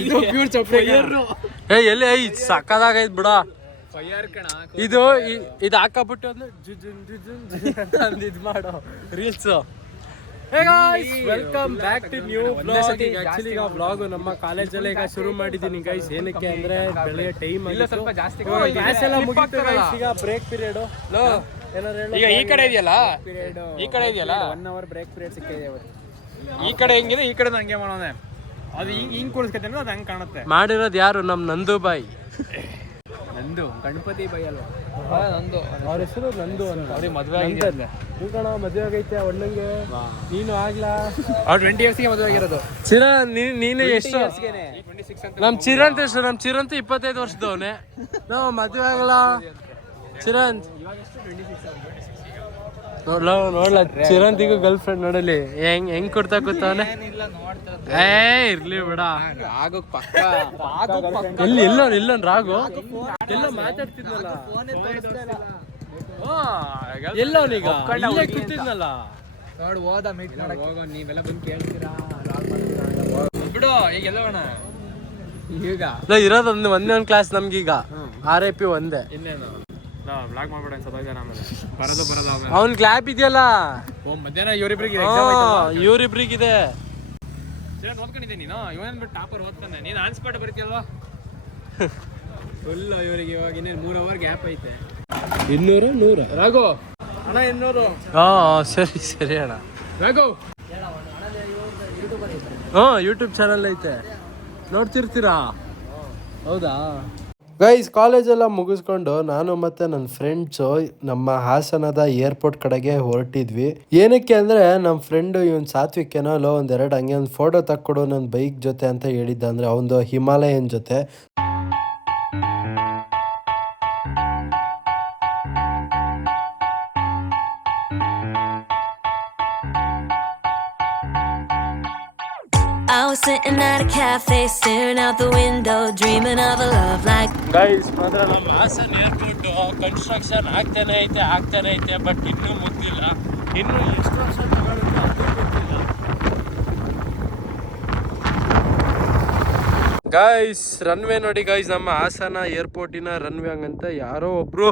ಇದು ಪ್ಯೂರ್ ಏ ಎಲ್ಲಿ? ಐ ಸಕ್ಕದಾಗೈತ್ ಬಿಡ. ಫೈರ್ ಕಣ ಇದು ಇ- ಇದು ಹಾಕಬಿಟ್ಟು ಅಂದ್ರೆ ಜುಜುನ್ ಜುಜುನ್ ಜುಜುನ್ ಅಂತ ಅಂದ್ ಇದ್ ಮಾಡೋ. Reels welcome back to new vlog actually ಈಗ ಬ್ಲಾಗ್ ನಮ್ಮ ಕಾಲೇಜಲ್ಲೇ ಈಗ ಶುರು ಮಾಡಿದೀನಿ ಗೈಸ್ ಏನಕ್ಕೆ ಅಂದ್ರೆ ಬೆಳೆಯ ಟೈಮ್ ಇಲ್ಲ, ಸ್ವಲ್ಪ ಜಾಸ್ತಿ ಕ್ಲಾಸ್ ಎಲ್ಲ ಮುಗಿತು guys, ಈಗ ಬ್ರೇಕ್ ಪೀರಿಯಡ್ ಈಗ ಈ ಕಡೆ ಇದೆಯಲ್ಲ? ಈ ಕಡೆ ಇದೆಯಲ್ಲ? ಒನ್ ಅವರ್ ಬ್ರೇಕ್ ಪೀರಿಯಡ್ ಸಿಕ್ಕಿದೆ ಇವತ್ತು. ಈ ಕಡೆ ಹೆಂಗಿದೆ ಈ ಕಡೆ ಹಂಗೆ ಮಾಡೋದೆ ಅದು ಹಿಂಗ್ ಹಿಂಗ್ ಅಂದ್ರೆ ಅದು ಹಂಗೆ ಕಾಣುತ್ತೆ. ಮಾಡಿರೋದು ಯಾರು? ನಮ್ ನಂದು ಬಾಯಿ. ನಂದು ಗಣಪತಿ ಬಾಯಿ ಅಲ್ವಾ? ನಂದು. ಅವ್ರ ಹೆಸರು ನಂದು ಅಂತ. ಅವ್ರಿಗೆ ಮದುವೆ ಆಗಿದೆ. ಹ್ಞೂ ಕಣ ಮದುವೆ ಆಗೈತೆ ಅಣ್ಣಂಗೆ ನೀನು ಆಗ್ಲಾ? ಅವ್ರು ಟ್ವೆಂಟಿ ಇಯರ್ಸ್ಗೆ ಮದುವೆ ಆಗಿರೋದು. ಚಿರ ನೀನು ಎಷ್ಟು? ನಮ್ಮ ಸಿಕ್ಸ್ ಚಿರಂತ್ ಎಷ್ಟು? ನಮ್ ಚಿರಂತ್ ಇಪ್ಪತ್ತೈದು ವರ್ಷದವನೇ. ನಾವು ಮದುವೆ ಆಗಲ್ಲ. ಚಿರಂತ್. ನೋಡ್ಲ ನೋಡ್ಲ ಚಿರಂತಿಗೂ ಗರ್ಲ್ ಫ್ರೆಂಡ್ ನೋಡಲಿ ಹೆಂಗ್ ಹೆಂಗ್ ಕೊಡ್ತಾ ಕೂತವನೆ ಏ ಇರ್ಲಿ ಬಿಡ. ಇಲ್ಲಿ ಪಕ್ಕ ಎಲ್ಲಿ ಇಲ್ಲ ಇಲ್ಲ ರಾಗು ಎಲ್ಲ ಮಾತಾಡ್ತಿದ್ನಲ್ಲ. ಎಲ್ಲ ಅವನೀಗ ಇಲ್ಲೇ ಕೂತಿದ್ನಲ್ಲ. ನೋಡು ಹೋದ ಮೀಟ್ ಮಾಡಕ್ ಹೋಗೋ ನೀವೆಲ್ಲ ಬಂದು ಕೇಳ್ತೀರಾ? ಬಿಡು ಈಗ ಎಲ್ಲೋಣ ಈಗ. ಇರೋದೊಂದು ಒಂದೇ ಒಂದು ಕ್ಲಾಸ್ ನಮ್ಗೀಗ. ಆರ್ ಐ ಪಿ ಒಂದೇ. ಇನ್ನೇನು? ನಾ ಬ್ಲಾಗ್ ಮಾಡ್ಬೇಡ ಸದಾ ಜನ ಆಮೇಲೆ ಬರೋದು ಬರೋದು ಆಮೇಲೆ. ಅವ್ನ್ ಕ್ಲಾಪ್ ಇದೆಯಲ್ಲ? ಓ ಮಧ್ಯಾಹ್ನ ಇವರಿಬ್ರಿಗೆ ಇವ್ರಿಬ್ರಿಗಿದೆ. ಚೆನ್ನಾಗಿ ಓದ್ಕೊಂಡಿದ್ದೀನಿ ನೀನು? ಇವನ್ ಬಿಟ್ಟು ಟಾಪರ್ ಓದ್ತಾನೆ. ನೀನು ಆನ್ಸ್ಪಾಟ್ ಬರ್ತೀಯಲ್ವಾ? ಫುಲ್ ಇವರಿಗೆ ಇವಾಗ ಇನ್ನೇನು ಮೂರ್ ಅವರ್ ಗ್ಯಾಪ್ ಐತೆ. ಇನ್ನೂರು ನೂರು. ರಾಘು. ಅಣ್ಣ ಇನ್ನೂರು. ಹಾ ಸರಿ ಸರಿ ಅಣ್ಣ. ರಾಘು. ಹಾ ಯೂಟ್ಯೂಬ್ ಚಾನಲ್ ಐತೆ. ನೋಡ್ತಿರ್ತೀರಾ? ಹೌದಾ? ಗೈಸ್ ಕಾಲೇಜೆಲ್ಲ ಮುಗಿಸ್ಕೊಂಡು ನಾನು ಮತ್ತೆ ನನ್ನ ಫ್ರೆಂಡ್ಸು ನಮ್ಮ ಹಾಸನದ ಏರ್ಪೋರ್ಟ್ ಕಡೆಗೆ ಹೊರಟಿದ್ವಿ. ಏನಕ್ಕೆ ಅಂದ್ರೆ ನಮ್ಮ ಫ್ರೆಂಡ್ ಇವನ್ ಸಾತ್ವಿಕ್ ಏನೋ ಅಲ್ಲೋ ಒಂದೆರಡು ಹಂಗೆ ಒಂದು ಫೋಟೋ ತಕ್ಕೊಡು ನನ್ನ ಬೈಕ್ ಜೊತೆ ಅಂತ ಹೇಳಿದ್ದ ಅಂದ್ರೆ ಅವನದು ಹಿಮಾಲಯನ್ ಜೊತೆ. I was sitting at a cafe, staring out the guys ಮಾತ್ರ ನಮ್ಮ ಹಾಸನ್ ಏರ್ಪೋರ್ಟ್ ಕನ್ಸ್ಟ್ರಕ್ಷನ್ ಆಗ್ತಾನೆ ಐತೆ ಆಗ್ತಾನೆ ಐತೆ ಬಟ್ ಇನ್ನೂ ಮುಗ್ದಿಲ್ಲ. ಇನ್ನು ಎಷ್ಟು ವರ್ಷ ತಗೊಳುತ್ತೆ ಅದು ಗೊತ್ತಿಲ್ಲ ಗೈಸ್ ರನ್ವೇ ನೋಡಿ ಗಾಯ್ಸ್ ನಮ್ಮ ಹಾಸನ ಏರ್ಪೋರ್ಟಿನ ರನ್ವೇ ಹಂಗಂತ ಯಾರೋ ಒಬ್ರು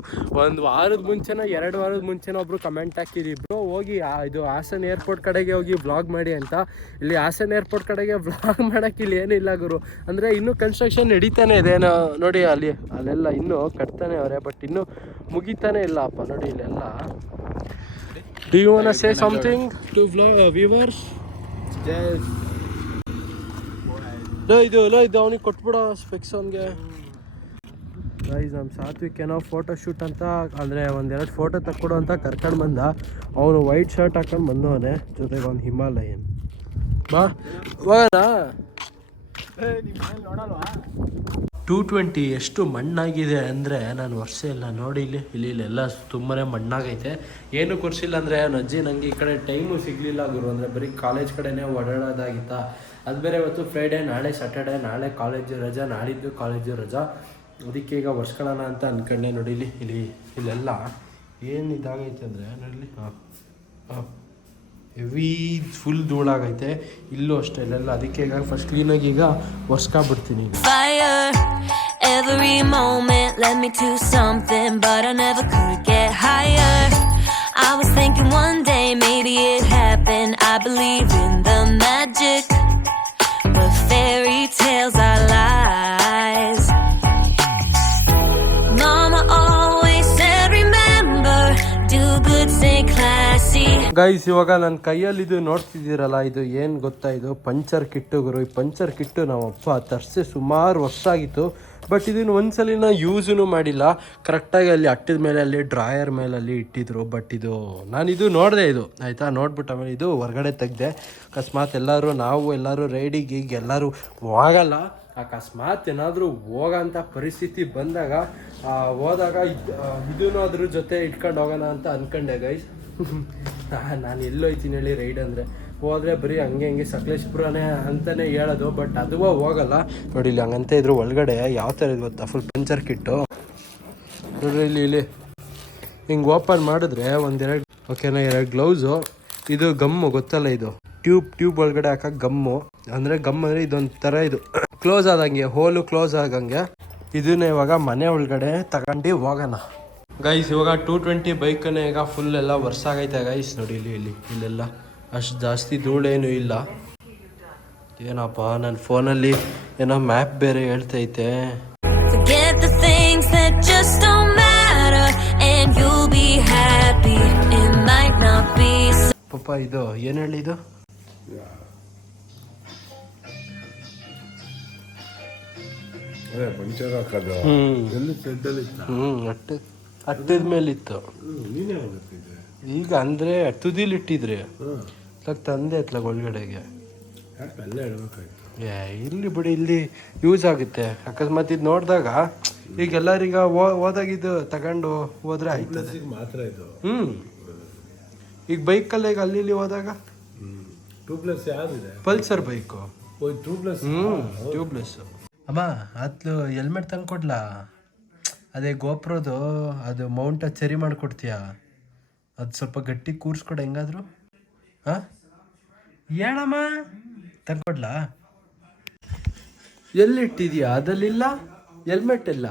ಒಂದು ವಾರದ ಮುಂಚೆನ ಎರಡು ವಾರದ ಮುಂಚೆನ ಒಬ್ರು ಕಮೆಂಟ್ ಬ್ರೋ ಹೋಗಿ ಇದು ಹಾಸನ ಏರ್ಪೋರ್ಟ್ ಕಡೆಗೆ ಹೋಗಿ ಬ್ಲಾಗ್ ಮಾಡಿ ಅಂತ. ಇಲ್ಲಿ ಹಾಸನ ಏರ್ಪೋರ್ಟ್ ಕಡೆಗೆ ಬ್ಲಾಗ್ ಮಾಡಕ್ಕೆ ಇಲ್ಲಿ ಏನಿಲ್ಲ ಗುರು. ಅಂದರೆ ಇನ್ನೂ ಕನ್ಸ್ಟ್ರಕ್ಷನ್ ನಡೀತಾನೆ ಇದೆ ನೋಡಿ ಅಲ್ಲಿ, ಅಲ್ಲೆಲ್ಲ ಇನ್ನೂ ಕಟ್ತಾನೆ ಅವರೇ ಬಟ್ ಇನ್ನೂ ಮುಗಿತಾನೆ ಇಲ್ಲ, ಅಪ್ಪ, ನೋಡಿ ಇಲ್ಲೆಲ್ಲ. Do you want say something to viewers low ಇದು ಲೋ ಇದು ಅವನಿಗೆ ಕೊಟ್ಬಿಡೋ ಸ್ಪೆಕ್ಸ್ ಅವನಿಗೆ. ಗೈಸ್ ನಮ್ಮ ಸಾತ್ವಿಕ್ ಏನೋ ಫೋಟೋ ಶೂಟ್ ಅಂತ ಅಂದರೆ ಒಂದೆರಡು ಫೋಟೋ ತಕ್ಕೊಡು ಅಂತ ಕರ್ಕೊಂಡು ಬಂದ. ಅವನು ವೈಟ್ ಶರ್ಟ್ ಹಾಕೊಂಡು ಬಂದವನೇ ಜೊತೆಗೆ ಅವ್ನು ಹಿಮಾಲಯನ್ ಬಾ ಹೋಗೋಣ. ಟೂ ಟ್ವೆಂಟಿ ಎಷ್ಟು ಮಣ್ಣಾಗಿದೆ ಅಂದರೆ ನಾನು ವರ್ಷ ಇಲ್ಲ ನೋಡಿ ಇಲ್ಲಿ ಇಲ್ಲಿ ಇಲ್ಲೆಲ್ಲ ತುಂಬಾ ಮಣ್ಣಾಗೈತೆ. ಏನು ಕೊರ್ಸಿಲ್ಲ ಅಂದರೆ ಅಜ್ಜಿ ನನಗೆ ಈ ಕಡೆ ಟೈಮು ಸಿಗಲಿಲ್ಲ ಗುರು ಅಂದರೆ ಬರೀ ಕಾಲೇಜ್ ಕಡೆನೇ ಓಡಾಡೋದಾಗಿತ್ತ. ಅದು ಬೇರೆ ಇವತ್ತು ಫ್ರೈಡೇ ನಾಳೆ ಸ್ಯಾಟರ್ಡೆ ನಾಳೆ ಕಾಲೇಜು ರಜಾ ನಾಳಿದ್ದು ಕಾಲೇಜು ರಜಾ ಅದಕ್ಕೆ ಈಗ ವರ್ಷಗಳನ್ನ ಅಂತ ಅಂದ್ಕೊಂಡೆ ನೋಡಿ ಇಲ್ಲಿ ಇಲ್ಲಿ ಇಲ್ಲೆಲ್ಲ ಏನು ಇದಾಗೈತೆ ಅಂದರೆ ನೋಡಲಿ ಹಾಂ ಹಾಂ ಹೆವಿ ಫುಲ್ ಧೂಳಾಗೈತೆ ಇಲ್ಲೂ ಅಷ್ಟೇ ಇಲ್ಲೆಲ್ಲ ಅದಕ್ಕೆ ಈಗ ಫಸ್ಟ್ ಕ್ಲೀನಾಗಿ ಈಗ fire. Every moment led me to something, but I never could get higher. I was thinking one day maybe it happened. I believe in the magic, guys, ಇವಾಗ ನನ್ನ ಕೈಯಲ್ಲಿ ಇದು ನೋಡ್ತಿದ್ದೀರಲ್ಲ, ಇದು ಏನು ಗೊತ್ತಾ? ಇದು ಪಂಚರ್ ಕಿಟ್ಟು ಗುರು. ಈ ಪಂಚರ್ ಕಿಟ್ಟು ನಮ್ಮಪ್ಪ ತರಿಸಿ ಸುಮಾರು ವರ್ಷ ಆಗಿತ್ತು. ಬಟ್ ಇದನ್ನು ಒಂದ್ಸಲಿನ ಯೂಸೂ ಮಾಡಿಲ್ಲ. ಕರೆಕ್ಟಾಗಿ ಅಲ್ಲಿ ಅಟ್ಟಿದ ಮೇಲೆ, ಅಲ್ಲಿ ಡ್ರಾಯರ್ ಮೇಲೆ ಅಲ್ಲಿ ಇಟ್ಟಿದ್ರು. ಬಟ್ ಇದು, ನಾನು ಇದು ನೋಡಿದೆ ಇದು. ಆಯಿತಾ? ನೋಡ್ಬಿಟ್ಟು ಆಮೇಲೆ ಇದು ಹೊರಗಡೆ ತೆಗೆದೆ. ಅಕಸ್ಮಾತ್ ಎಲ್ಲರೂ, ನಾವು ಎಲ್ಲರೂ ರೈಡಿಗೆ ಈಗ ಎಲ್ಲರೂ ಹೋಗಲ್ಲ. ಅಕಸ್ಮಾತ್ ಏನಾದರೂ ಹೋಗೋಂಥ ಪರಿಸ್ಥಿತಿ ಬಂದಾಗ ಹೋದಾಗ ಇದೂ ಅದ್ರ ಜೊತೆ ಇಟ್ಕೊಂಡು ಹೋಗೋಣ ಅಂತ ಅಂದ್ಕೊಂಡೆ ಗೈಸ್. ನಾನು ಎಲ್ಲೋಯ್ತೀನಿ ಹೇಳಿ ರೈಡ್ ಅಂದರೆ. ಹೋದರೆ ಬರೀ ಹಂಗೆ ಹಂಗೆ ಸಕಲೇಶ್ಪುರನೇ ಅಂತಲೇ ಹೇಳೋದು ಬಟ್ ಅದು ಹೋಗಲ್ಲ. ನೋಡಿ ಇಲ್ಲಿ ಹಂಗಂತ ಇದ್ರು ಒಳಗಡೆ ಯಾವ ಥರ ಇದು ಗೊತ್ತಾ? ಫುಲ್ ಪಂಚರ್ ಕಿಟ್ಟು ನೋಡ್ರಿ ಇಲ್ಲಿ ಇಲ್ಲಿ. ಹಿಂಗೆ ಓಪನ್ ಮಾಡಿದ್ರೆ ಒಂದೆರಡು ಓಕೆನಾ ಎರಡು ಗ್ಲೌಸು ಇದು ಗಮ್ಮು ಗೊತ್ತಲ್ಲ ಇದು? ಟ್ಯೂಬ್ ಟ್ಯೂಬ್ ಒಳಗಡೆ ಹಾಕೋ ಗಮ್ಮು ಅಂದರೆ ಗಮ್ ಅಂದರೆ ಇದೊಂಥರ ಥರ ಇದು. ಕ್ಲೋಸ್ ಆದಂಗೆ ಹೋಲು ಕ್ಲೋಸ್ ಆಗಂಗೆ. ಇದನ್ನ ಇವಾಗ ಮನೆ ಒಳಗಡೆ ತಗೊಂಡು ಹೋಗೋಣ. ಗೈಸ್ ಇವಾಗ ಟೂ ಟ್ವೆಂಟಿ ಬೈಕನ್ನೇ ಈಗ ಫುಲ್ ಎಲ್ಲ ವರ್ಷ ಆಗೈತೆ ಗೈಸ್ ನೋಡಿ ಇಲ್ಲಿ ಇಲ್ಲಿ ಇಲ್ಲೆಲ್ಲ ಅಷ್ಟು ಜಾಸ್ತಿ ಧೂಳೇನು ಇಲ್ಲ. ಏನಪ್ಪ ನನ್ನ ಫೋನಲ್ಲಿ ಏನೋ ಮ್ಯಾಪ್ ಬೇರೆ ಹೇಳ್ತೈತೆ. ಪಾಪ ಇದು ಏನು ಹೇಳಿದು ಹ್ಞೂ ಹ್ಞೂ ಅಟ್ಟ. ಅಟ್ಟದ ಮೇಲಿತ್ತು ನೀನೇ ಈಗ ಅಂದ್ರೆ ತುದಿಲಿ ಇಟ್ಟಿದ್ರಿ. ಅತ್ಲಾಗ ತಂದೆ ಅತ್ಲಾಗ ಒಳಗಡೆಗೆ. ಯಾಕೆ ಅಲ್ಲೇ ಹೇಳ್ಬೇಕಾಯ್ತು? ಏ ಇಲ್ಲಿ ಬಿಡಿ ಇಲ್ಲಿ ಯೂಸ್ ಆಗುತ್ತೆ. ಅಕಸ್ಮಾತ್ ಇದು ನೋಡಿದಾಗ ಈಗ ಎಲ್ಲರೀಗ ಹೋದಾಗ ಇದು ತಗೊಂಡು ಹೋದ್ರೆ ಆಯ್ತದೆ. ಈಗ ಮಾತ್ರ ಇದು. ಹ್ಞೂ ಈಗ ಬೈಕಲ್ಲಿ ಈಗ ಅಲ್ಲಿ ಇಲ್ಲಿ ಹೋದಾಗ ಟ್ಯೂಬ್ಲೆಸ್ ಯಾವ್ದಿದೆ? ಪಲ್ಸರ್ ಬೈಕು ಟ್ಯೂಬ್ಲೆಸ್ ಹ್ಮ್ ಟ್ಯೂಬ್ಲೆಸ್ ಅಮ್ಮ ಅತ್ಲು ಹೆಲ್ಮೆಟ್ ತಂದ್ಕೊಡ್ಲಾ? ಅದೇ ಗೋಪ್ರದು ಅದು ಮೌಂಟ್ ಸರಿ ಮಾಡಿಕೊಡ್ತೀಯಾ? ಅದು ಸ್ವಲ್ಪ ಗಟ್ಟಿ ಕೂರಿಸ್ಕೊಡ ಹೆಂಗಾದ್ರು. ಹಾಂ? ಹೇಳಮ್ಮ. ತಂದ್ಕೊಡ್ಲಾ? ಎಲ್ಲಿಟ್ಟಿದ್ಯಾ? ಅದಲ್ಲಿಲ್ಲ? ಹೆಲ್ಮೆಟ್ ಇಲ್ಲ?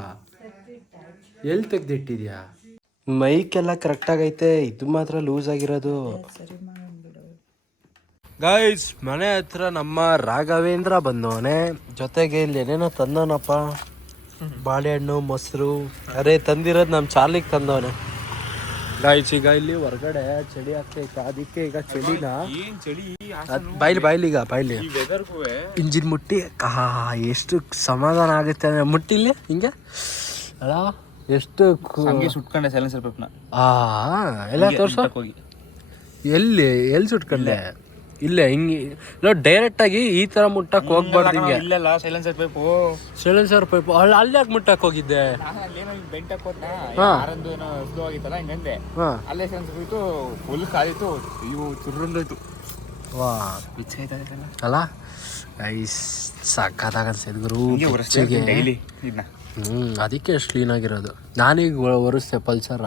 ಎಲ್ಲಿ ತೆಗ್ದಿಟ್ಟಿದ್ಯಾ? ಮೈಕೆಲ್ಲ ಕರೆಕ್ಟಾಗೈತೆ ಇದು ಮಾತ್ರ ಲೂಸ್ ಆಗಿರೋದು. ಗೈಸ್ ಮನೆ ಹತ್ರ ನಮ್ಮ ರಾಘವೇಂದ್ರ ಬಂದವನೆ. ಜೊತೆಗೆ ಇಲ್ಲಿ ಏನೇನೋ ತಂದವನಪ್ಪ. ಬಾಳೆಹಣ್ಣು ಮೊಸರು ಅರೆ ತಂದಿರೋದು ನಮ್ಮ ಚಾರ್ಲಿಗೆ ತಂದವನೆ. ಗಾಯಿಸಿ ಈಗ ಇಲ್ಲಿ ಹೊರಗಡೆ ಚಳಿ ಆಗ್ತೈತೆ ಅದಕ್ಕೆ ಈಗ ಚಳಿನ ಬಾಯ್ಲಿ ಬಾಯ್ಲಿ ಈಗ ಬಾಯ್ಲಿ. ಇಂಜಿನ್ ಮುಟ್ಟಿ ಕಾ ಎಷ್ಟು ಸಮಾಧಾನ ಆಗುತ್ತೆ ಅಂದ್ರೆ ಮುಟ್ಟಿಲಿ ಹಿಂಗೆ. ಅಲ್ಲ ಎಷ್ಟು ಸುಟ್ಕೊಂಡೆ ಸೈಲೆನ್ಸರ್ ಪೇಪ್ನ ಆ ಎಲ್ಲ ತೋರ್ಸು. ಹೋಗಿ. ಎಲ್ಲಿ ಎಲ್ಲಿ ಸುಟ್ಕೊಂಡೆ? ಇಲ್ಲೇ ಹಿಂಗೆ ಡೈರೆಕ್ಟ್ ಆಗಿ ಈ ತರ ಮುಟ್ಟಕ್ ಹೋಗ್ಬಾರ್ದು ಹಿಂಗೆ. ಇಲ್ಲೆಲ್ಲ ಸೈಲೆನ್ಸರ್ ಪೈಪು ಸೈಲೆನ್ಸರ್ ಪೈಪ್ ಅಲ್ಲಿ ಅಲ್ಲಿ ಯಾಕೆ ಮುಟ್ಟಕ್ ಹೋಗಿದ್ದೆ? ಅಲ್ಲೇನೋ ಬೆಂಟ್ ಹಾಕೋದ್ನ ಹಾ. ಯಾರಂದು ಏನೋ ಇದು ಆಗಿತ್ತಲ್ಲ ಹಿಂಗಂದೆ ಅಲ್ಲೇ ಸೈಲೆನ್ಸರ್ ಹೋಯ್ತು ಫುಲ್ ಕಾದಿತ್ತು ಇವು ಚುರ್ರಂದೋಯ್ತು ವಾ. ಅಲ್ಲ ಐಸ್ ಸಾಕಾದಾಗ ಅನ್ಸಿದ್ಗುರು ಗುರು ಡೈಲಿ ಹ್ಞೂ ಅದಕ್ಕೆ ಅಷ್ಟು ಕ್ಲೀನ್ ಆಗಿರೋದು. ನಾನೀಗ ಒರೆಸ್ತೆ ಪಲ್ಸರ.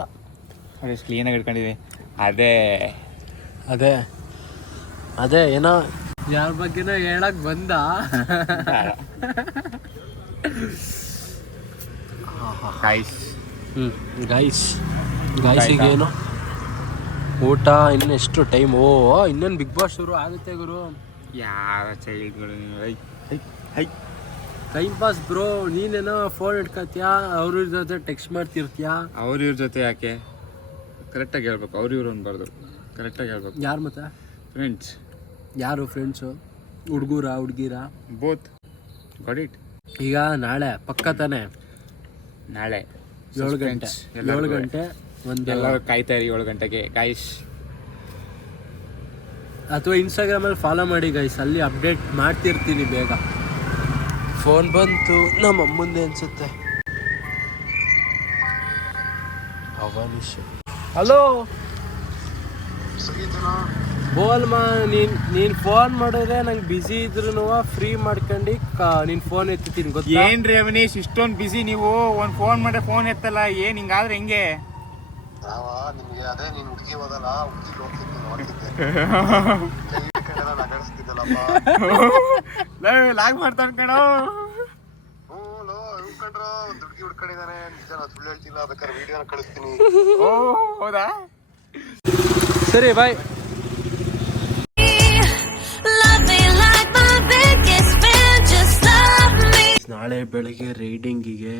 ಕ್ಲೀನಾಗಿ ಇಟ್ಕೊಂಡಿದ್ದೀನಿ ಅದೇ. ಅದೇ. ಅದೇ ಏನೋ? ಯಾರ ಬಗ್ಗೆನೋ ಹೇಳಕ್ ಬಂದ. ಕಾಯ್ಸ್ ಹ್ಞೂ ಗೈಸ್ ಗೈಸಿಗೆ ಏನು? ಊಟ ಇನ್ನೆಷ್ಟು ಟೈಮ್ ಓ ಇನ್ನೇನು ಬಿಗ್ ಬಾಸ್ ಶುರು ಆಗುತ್ತೆ ಗುರು. ಯಾರ ಚೈಲ್ಡ್ಗಳು ಟೈಮ್ ಪಾಸ್ ಬ್ರೋ ನೀನೇನೋ ಫೋನ್ ಇಟ್ಕೊತೀಯಾ? ಅವ್ರ ಜೊತೆ ಟೆಕ್ಸ್ಟ್ ಮಾಡ್ತಿರ್ತೀಯಾ? ಅವ್ರ ಇವ್ರ ಜೊತೆ ಯಾಕೆ? ಕರೆಕ್ಟಾಗಿ ಹೇಳ್ಬೇಕು ಅವ್ರ ಇವ್ರು ಅನ್ಬಾರ್ದು ಕರೆಕ್ಟಾಗಿ ಹೇಳ್ಬೇಕು. ಯಾರು ಮತ್ತೆ? ಫ್ರೆಂಡ್ಸ್ ಯಾರು ಫ್ರೆಂಡ್ಸು ಹುಡುಗರ ಹುಡುಗಿರ? ಬೋತ್ ಗಾಟ್ ಇಟ್ ಈಗ ನಾಳೆ ಪಕ್ಕ ತಾನೆ? ನಾಳೆ. ಏಳು ಗಂಟೆ. ಏಳು ಗಂಟೆ ಒಂದು ಎಲ್ಲರೂ ಕಾಯ್ತಾ ಇರಿ ಏಳು ಗಂಟೆಗೆ ಗಾಯ್ಸ್ ಅಥವಾ ಇನ್ಸ್ಟಾಗ್ರಾಮಲ್ಲಿ ಫಾಲೋ ಮಾಡಿ ಗೈಸ್ ಅಲ್ಲಿ ಅಪ್ಡೇಟ್ ಮಾಡ್ತಿರ್ತೀನಿ ಬೇಗ. ಫೋನ್ ಬಂತು ನಮ್ಮ ಅಮ್ಮಂದೆ ಅನ್ಸುತ್ತೆ. ಅವನಿಶ್ ಹಲೋ ಬೋಲ್ಮ ನೀನ್ ನೀನ್ ಫೋನ್ ಮಾಡಿದ್ರೆ ನಂಗೆ ಬಿಸಿ ಇದ್ರು ಫ್ರೀ ಮಾಡ್ಕೊಂಡು ನಿನ್ ಫೋನ್ ಎತ್ತೀನಿ ಗೊತ್ತಾ? ಏನ್ರಿ ಅವನೀಶ್ ಇಷ್ಟೊಂದು ಬಿಸಿ ನೀವು? ಒಂದು ಫೋನ್ ಮಾಡಿ ಫೋನ್ ಎತ್ತಲ್ಲ ಏನ್ ಹಿಂಗಾದ್ರೆ ಹೆಂಗೆ? ನಾವ ನಿಮ್ಗೆ ಅದೇ ನೀನ್ ಹುಡುಗಿ ಹೋದಲ್ಲ ಹುಡುಗಿ ಹೋಗ್ತಿದ್ದೆ ನಗಡಿಸ್ತಿದ್ದಲ್ಲಪ್ಪ ಲಾಗ್ ಮಾಡ್ತಾನ ಕಣ. ಹ್ಞೂ ಒಂದ್ ಹುಡುಗಿ ನಿಜ ಸುಳ್ಳು ಹೇಳ್ತಿಲ್ಲ ಬೇಕಾದ್ರೆ ವಿಡಿಯೋನ ಕಳಿಸ್ತೀನಿ. ಓ ಹೌದಾ? ಸರಿ ಬಾಯ್ ನಾಳೆ ಬೆಳಗ್ಗೆ ರೈಡಿಂಗಿಗೆ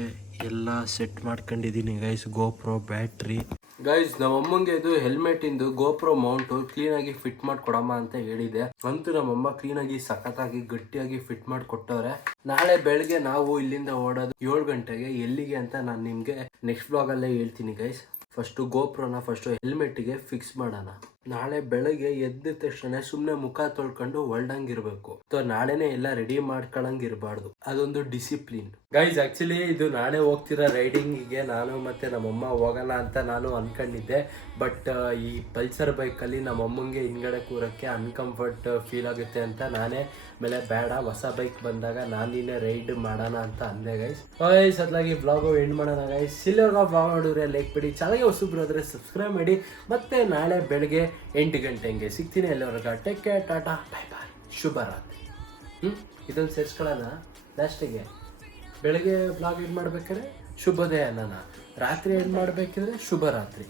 ಎಲ್ಲ ಸೆಟ್ ಮಾಡ್ಕೊಂಡಿದ್ದೀನಿ ಗೈಸ್ ಗೋಪ್ರೋ ಬ್ಯಾಟ್ರಿ ಗೈಸ್ ನಮ್ಮ ಅಮ್ಮಂಗೆ ಇದು ಹೆಲ್ಮೆಟ್ ಇಂದು ಗೋಪ್ರೋ ಮೌಂಟು ಕ್ಲೀನ್ ಆಗಿ ಫಿಟ್ ಮಾಡ್ಕೊಡಮ್ಮ ಅಂತ ಹೇಳಿದೆ. ಅಂತೂ ನಮ್ಮಮ್ಮ ಕ್ಲೀನ್ ಆಗಿ, ಸಖತ್ತಾಗಿ, ಗಟ್ಟಿಯಾಗಿ ಫಿಟ್ ಮಾಡಿ ಕೊಟ್ಟವ್ರೆ ನಾಳೆ ಬೆಳಗ್ಗೆ ನಾವು ಇಲ್ಲಿಂದ ಓಡೋದು ಏಳು ಗಂಟೆಗೆ ಎಲ್ಲಿಗೆ ಅಂತ ನಾನು ನಿಮ್ಗೆ ನೆಕ್ಸ್ಟ್ ಬ್ಲಾಗ್ ಅಲ್ಲೇ ಹೇಳ್ತೀನಿ ಗೈಸ್ ಫಸ್ಟ್ ಗೋಪ್ರೋನ ಫಸ್ಟ್ ಹೆಲ್ಮೆಟ್ಗೆ ಫಿಕ್ಸ್ ಮಾಡೋಣ. ನಾಳೆ ಬೆಳಗ್ಗೆ ಎದ್ದ ತಕ್ಷಣ ಸುಮ್ಮನೆ ಮುಖ ತೊಳ್ಕೊಂಡು ಹೊಲ್ಡಂಗಿರ್ಬೇಕು ಸೊ ನಾಳೆನೆ ಎಲ್ಲ ರೆಡಿ ಮಾಡ್ಕೊಳಂಗ್ ಇರಬಾರ್ದು ಅದೊಂದು ಡಿಸಿಪ್ಲಿನ್ ಗೈಸ್ ಆಕ್ಚುಲಿ ಇದು ನಾಳೆ ಹೋಗ್ತಿರೋ ರೈಡಿಂಗಿಗೆ ನಾನು ಮತ್ತೆ ನಮ್ಮಮ್ಮ ಹೋಗೋಣ ಅಂತ ನಾನು ಅನ್ಕೊಂಡಿದ್ದೆ. ಬಟ್ ಈ ಪಲ್ಸರ್ ಬೈಕಲ್ಲಿ ನಮ್ಮಮ್ಮಂಗೆ ಹಿಂದ್ಗಡೆ ಕೂರಕ್ಕೆ ಅನ್ಕಂಫರ್ಟ್ ಫೀಲ್ ಆಗುತ್ತೆ ಅಂತ ನಾನೇ ಆಮೇಲೆ ಬೇಡ, ಹೊಸ ಬೈಕ್ ಬಂದಾಗ ನಾನು ನಾನಿನೇ ರೈಡ್ ಮಾಡೋಣ ಅಂತ ಅಂದೆ ಗೈಸ್ ಗೈಸ್ ಅದ್ಲಾಗಿ ಬ್ಲಾಗು ಎಂಡ್ ಮಾಡೋಣ ಗೈಸ್ ಇಲ್ಲಿವರೆಗೂ ಬ್ಲಾಗ್ ನೋಡಿದ್ರೆ ಲೈಕ್ ಬಿಡಿ ಚೆನ್ನಾಗಿ ಹೊಸಬ್ರು ಆದರೆ ಸಬ್ಸ್ಕ್ರೈಬ್ ಮಾಡಿ. ಮತ್ತೆ ನಾಳೆ ಬೆಳಗ್ಗೆ ಎಂಟು ಗಂಟೆಗೆ ಸಿಗ್ತೀನಿ ಎಲ್ಲವರೆಗೂ take care tata bye bye ಶುಭರಾತ್ರಿ. ಹ್ಞೂ ಇದನ್ನು ಸೇರಿಸ್ಕೊಳ್ಳೋಣ. ಲಾಸ್ಟಿಗೆ ಬೆಳಗ್ಗೆ ಬ್ಲಾಗ್ ಎಂಡ್ ಮಾಡ್ಬೇಕಾದ್ರೆ ಶುಭೋದಯ ಅನ್ನೋಣ ರಾತ್ರಿ ಎಂಡ್ ಮಾಡಬೇಕಿದ್ರೆ ಶುಭರಾತ್ರಿ.